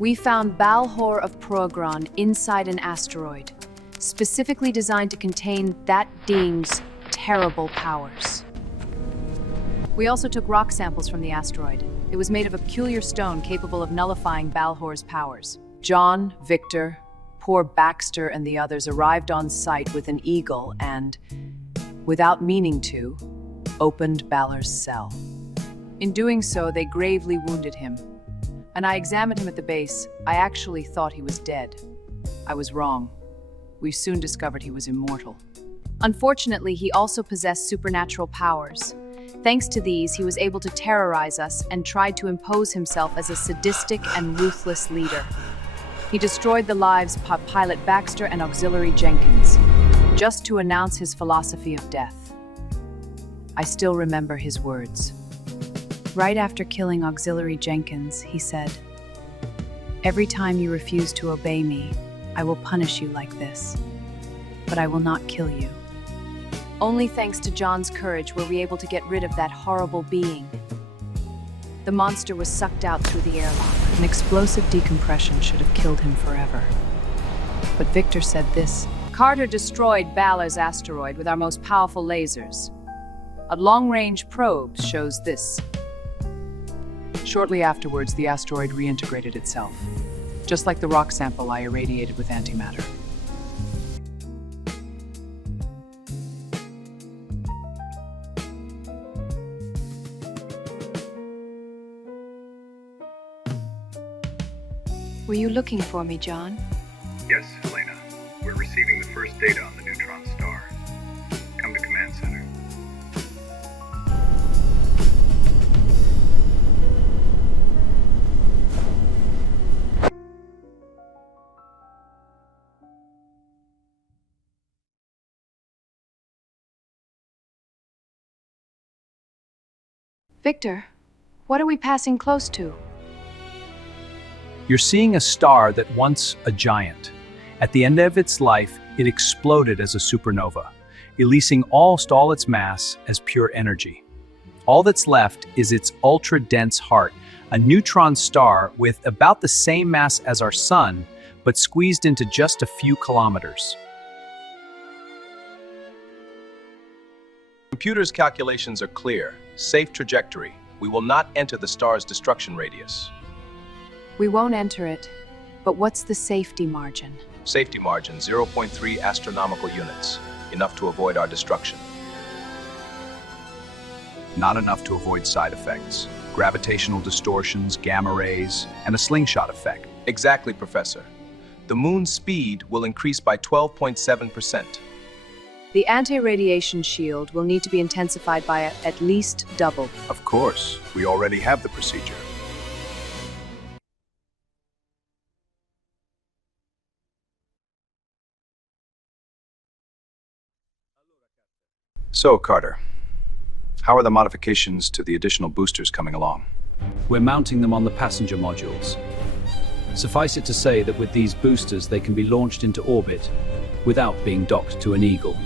We found Balor of Progron inside an asteroid, specifically designed to contain that being's terrible powers. We also took rock samples from the asteroid. It was made of a peculiar stone capable of nullifying Balor's powers. John, Victor, poor Baxter, and the others arrived on site with an eagle and, without meaning to, opened Balor's cell. In doing so, they gravely wounded him. And I examined him at the base. I actually thought he was dead. I was wrong. We soon discovered he was immortal. Unfortunately, he also possessed supernatural powers. Thanks to these, he was able to terrorize us and tried to impose himself as a sadistic and ruthless leader. He destroyed the lives of Pilot Baxter and Auxiliary Jenkins, just to announce his philosophy of death. I still remember his words. Right after killing Auxiliary Jenkins, he said, "Every time you refuse to obey me, I will punish you like this. But I will not kill you." Only thanks to John's courage were we able to get rid of that horrible being. The monster was sucked out through the airlock. An explosive decompression should have killed him forever. But Victor said this: "Carter destroyed Balor's asteroid with our most powerful lasers. A long-range probe shows this." Shortly afterwards, the asteroid reintegrated itself, just like the rock sample I irradiated with antimatter. Were you looking for me, John? Yes, Helena. We're receiving the first data on the neutron star. Come to Command Center. Victor, what are we passing close to? You're seeing a star that once a giant. At the end of its life, it exploded as a supernova, releasing all its mass as pure energy. All that's left is its ultra-dense heart, a neutron star with about the same mass as our sun, but squeezed into just a few kilometers. Computer's calculations are clear. Safe trajectory. We will not enter the star's destruction radius. We won't enter it, but what's the safety margin? Safety margin 0.3 astronomical units, enough to avoid our destruction. Not enough to avoid side effects, gravitational distortions, gamma rays, and a slingshot effect. Exactly, Professor. The moon's speed will increase by 12.7%. The anti-radiation shield will need to be intensified by at least double. Of course, we already have the procedure. So, Carter, how are the modifications to the additional boosters coming along? We're mounting them on the passenger modules. Suffice it to say that with these boosters, they can be launched into orbit without being docked to an Eagle.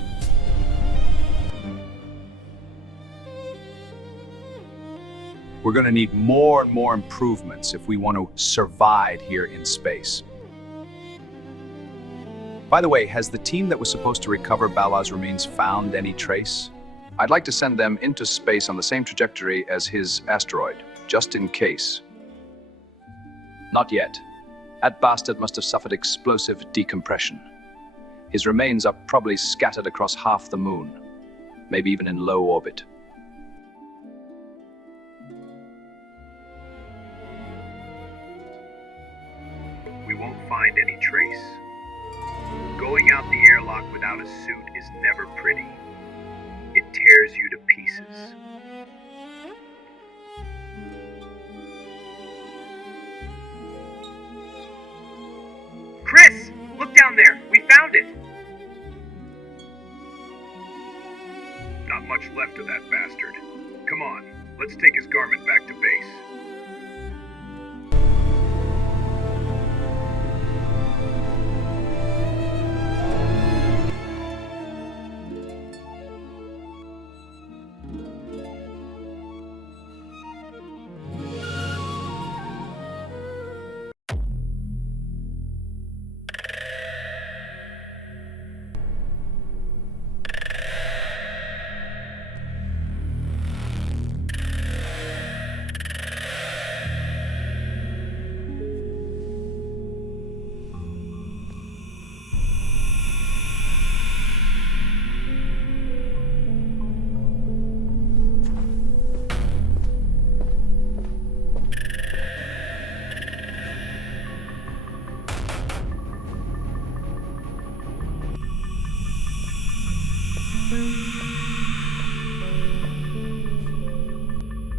We're going to need more and more improvements if we want to survive here in space. By the way, has the team that was supposed to recover Balor's remains found any trace? I'd like to send them into space on the same trajectory as his asteroid, just in case. Not yet. That bastard must have suffered explosive decompression. His remains are probably scattered across half the moon, maybe even in low orbit. We won't find any trace. Going out the airlock without a suit is never pretty. It tears you to pieces. Chris! Look down there! We found it! Not much left of that bastard. Come on, let's take his garment back to base.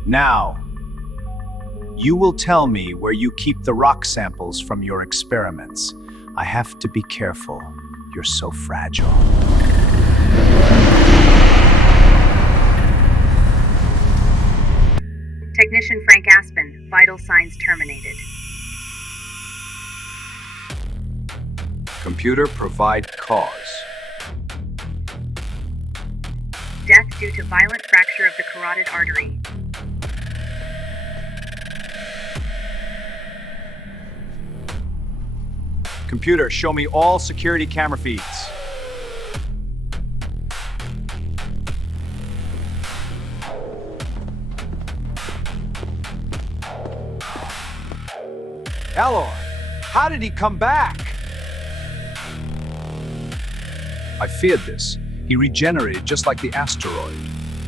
Now, you will tell me where you keep the rock samples from your experiments. I have to be careful. You're so fragile. Technician Frank Aspen, vital signs terminated. Computer, provide cause. Death due to violent fracture of the carotid artery. Computer, show me all security camera feeds. Balor, how did he come back? I feared this. He regenerated just like the asteroid.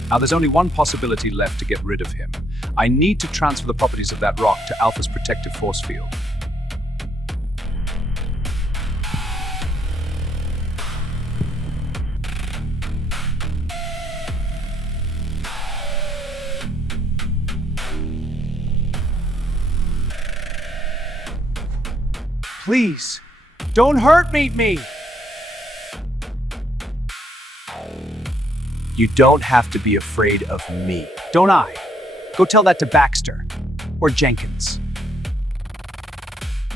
Now there's only one possibility left to get rid of him. I need to transfer the properties of that rock to Alpha's protective force field. Please, don't hurt me. You don't have to be afraid of me. Don't I? Go tell that to Baxter or Jenkins.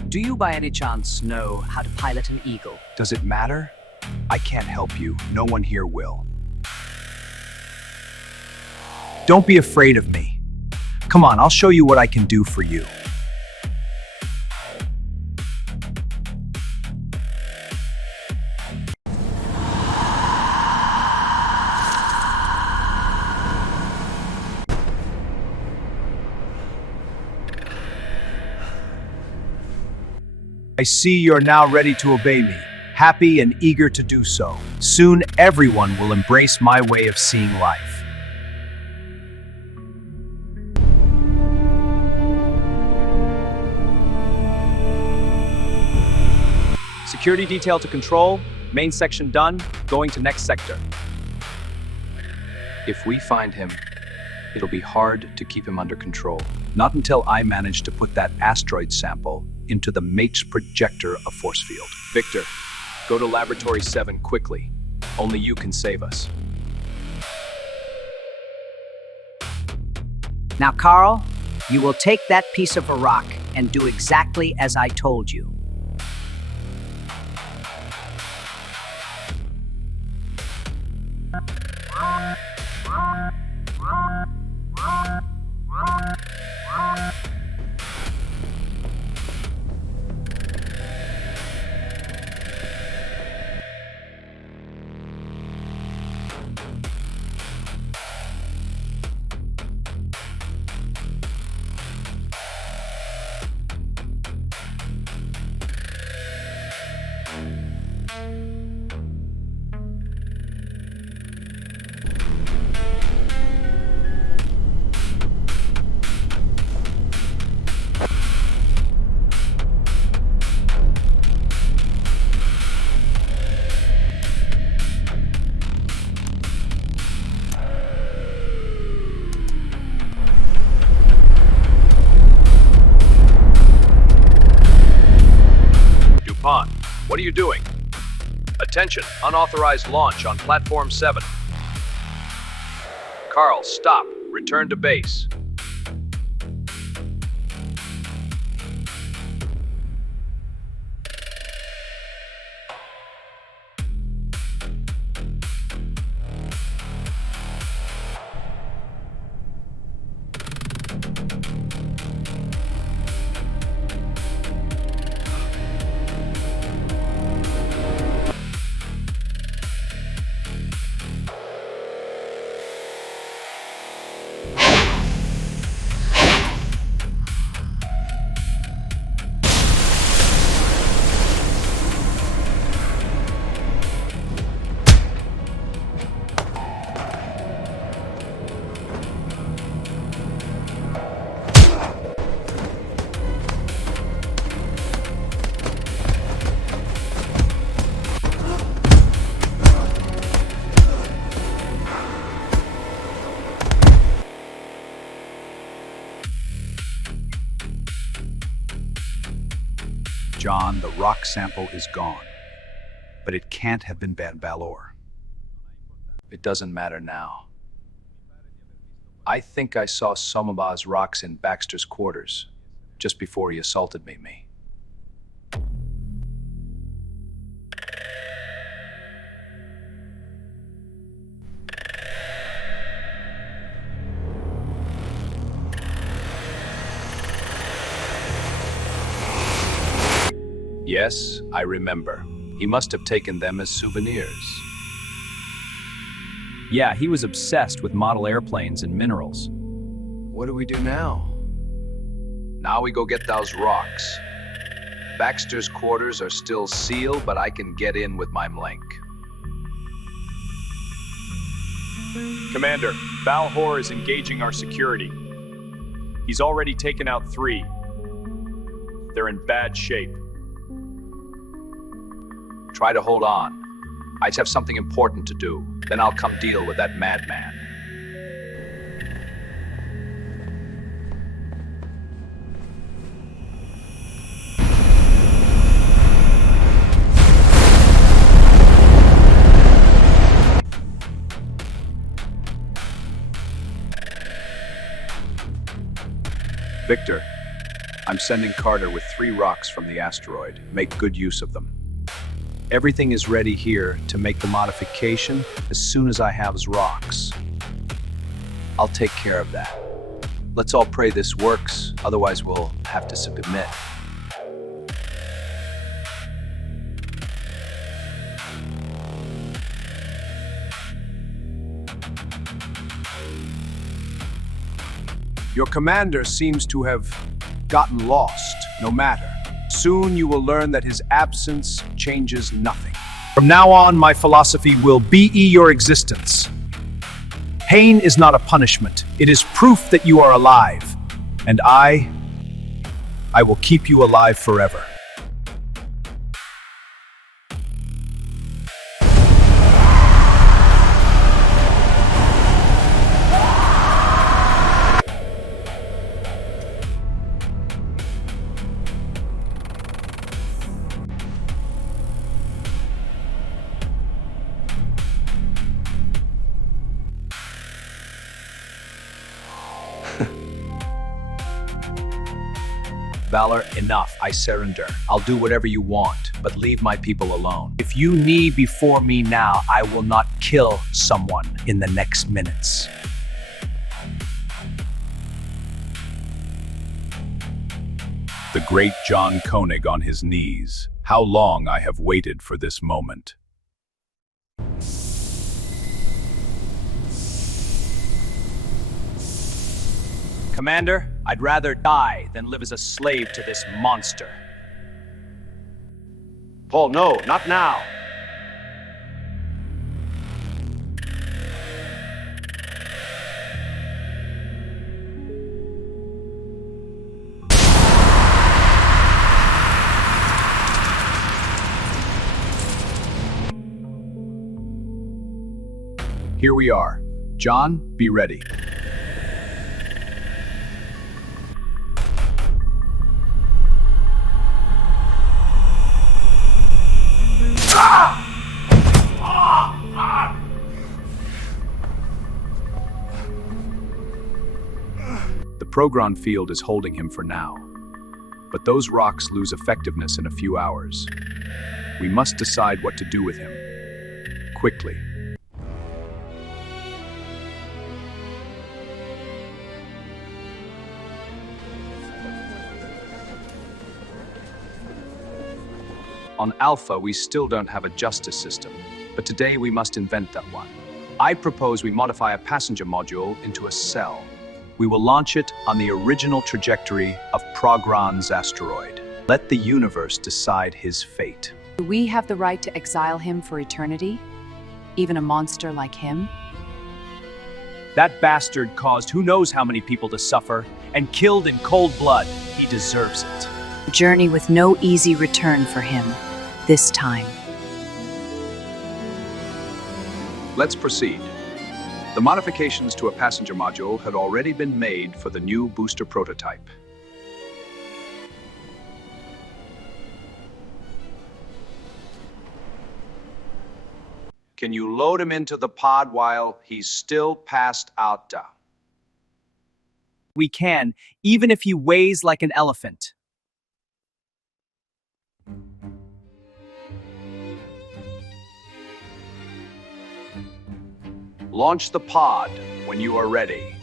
Do you by any chance know how to pilot an eagle? Does it matter? I can't help you. No one here will. Don't be afraid of me. Come on, I'll show you what I can do for you. I see you're now ready to obey me, happy and eager to do so. Soon everyone will embrace my way of seeing life. Security detail to control, main section done, going to next sector. If we find him, it'll be hard to keep him under control. Not until I manage to put that asteroid sample into the mate's projector of force field. Victor, go to Laboratory 7 quickly. Only you can save us. Now, Carl, you will take that piece of a rock and do exactly as I told you. What are you doing? Attention, unauthorized launch on Platform 7. Carl, stop. Return to base. John, the rock sample is gone. But it can't have been Balor. It doesn't matter now. I think I saw Somaba's rocks in Baxter's quarters, just before he assaulted me. Yes, I remember. He must have taken them as souvenirs. Yeah, he was obsessed with model airplanes and minerals. What do we do now? Now we go get those rocks. Baxter's quarters are still sealed, but I can get in with my mlink. Commander, Balor is engaging our security. He's already taken out 3. They're in bad shape. Try to hold on. I just have something important to do. Then I'll come deal with that madman. Victor, I'm sending Carter with 3 rocks from the asteroid. Make good use of them. Everything is ready here to make the modification as soon as I have rocks. I'll take care of that. Let's all pray this works, otherwise we'll have to submit. Your commander seems to have gotten lost, no matter. Soon you will learn that his absence changes nothing. From now on, my philosophy will be your existence. Pain is not a punishment. It is proof that you are alive. And I will keep you alive forever. Balor, enough. I surrender. I'll do whatever you want, but leave my people alone. If you knee before me now, I will not kill someone in the next minutes. The great John Koenig on his knees. How long I have waited for this moment. Commander, I'd rather die than live as a slave to this monster. Paul, no, not now. Here we are. John, be ready. The Progron field is holding him for now, but those rocks lose effectiveness in a few hours. We must decide what to do with him. Quickly. On Alpha, we still don't have a justice system, but today we must invent that one. I propose we modify a passenger module into a cell. We will launch it on the original trajectory of Progron's asteroid. Let the universe decide his fate. Do we have the right to exile him for eternity? Even a monster like him? That bastard caused who knows how many people to suffer and killed in cold blood. He deserves it. A journey with no easy return for him, this time. Let's proceed. The modifications to a passenger module had already been made for the new booster prototype. Can you load him into the pod while he's still passed out? We can, even if he weighs like an elephant. Launch the pod when you are ready.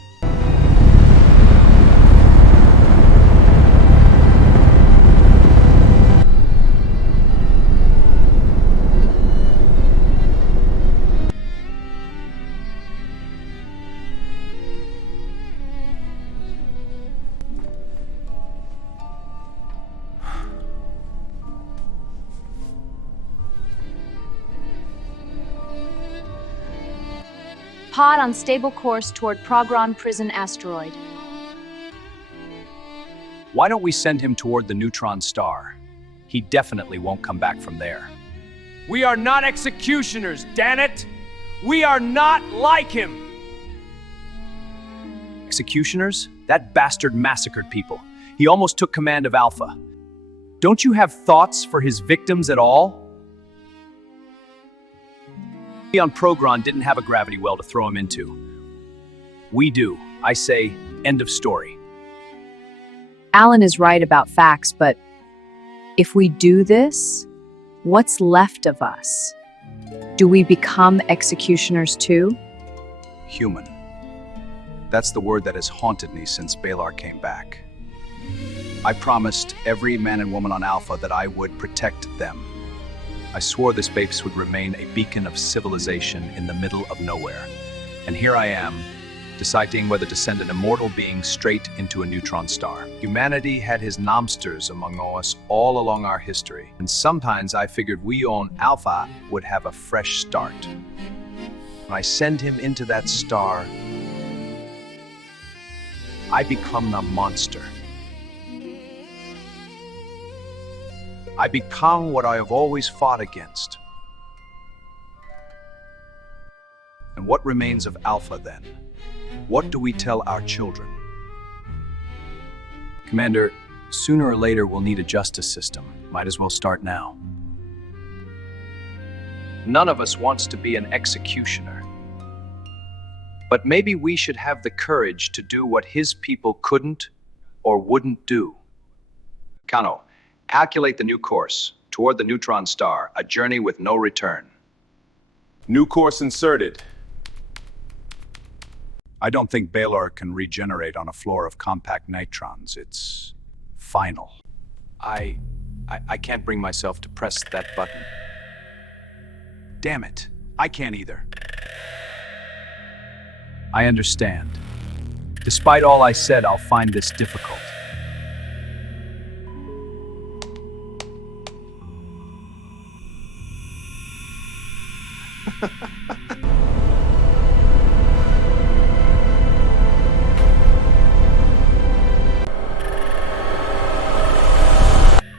Pod on stable course toward Progron Prison asteroid. Why don't we send him toward the neutron star? He definitely won't come back from there. We are not executioners, damn it! We are not like him! Executioners? That bastard massacred people. He almost took command of Alpha. Don't you have thoughts for his victims at all? We on Progron didn't have a gravity well to throw him into. We do. I say, end of story. Alan is right about facts, but if we do this, what's left of us? Do we become executioners too? Human. That's the word that has haunted me since Balor came back. I promised every man and woman on Alpha that I would protect them. I swore this base would remain a beacon of civilization in the middle of nowhere. And here I am, deciding whether to send an immortal being straight into a neutron star. Humanity had his nomsters among us all along our history, and sometimes I figured we on Alpha would have a fresh start. When I send him into that star, I become the monster. I become what I have always fought against. And what remains of Alpha then? What do we tell our children? Commander, sooner or later we'll need a justice system. Might as well start now. None of us wants to be an executioner. But maybe we should have the courage to do what his people couldn't or wouldn't do. Kano, calculate the new course toward the neutron star, a journey with no return. New course inserted. I don't think Balor can regenerate on a floor of compact nitrons. It's final. I can't bring myself to press that button. Damn it. I can't either. I understand. Despite all I said, I'll find this difficult.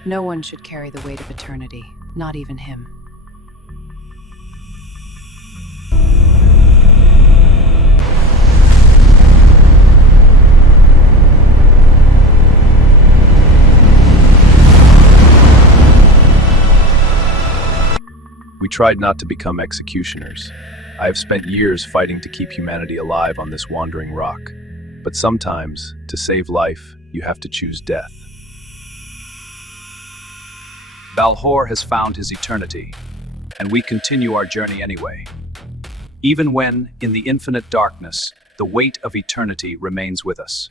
No one should carry the weight of eternity, not even him. We tried not to become executioners. I have spent years fighting to keep humanity alive on this wandering rock. But sometimes, to save life, you have to choose death. Balor has found his eternity, and we continue our journey anyway. Even when, in the infinite darkness, the weight of eternity remains with us.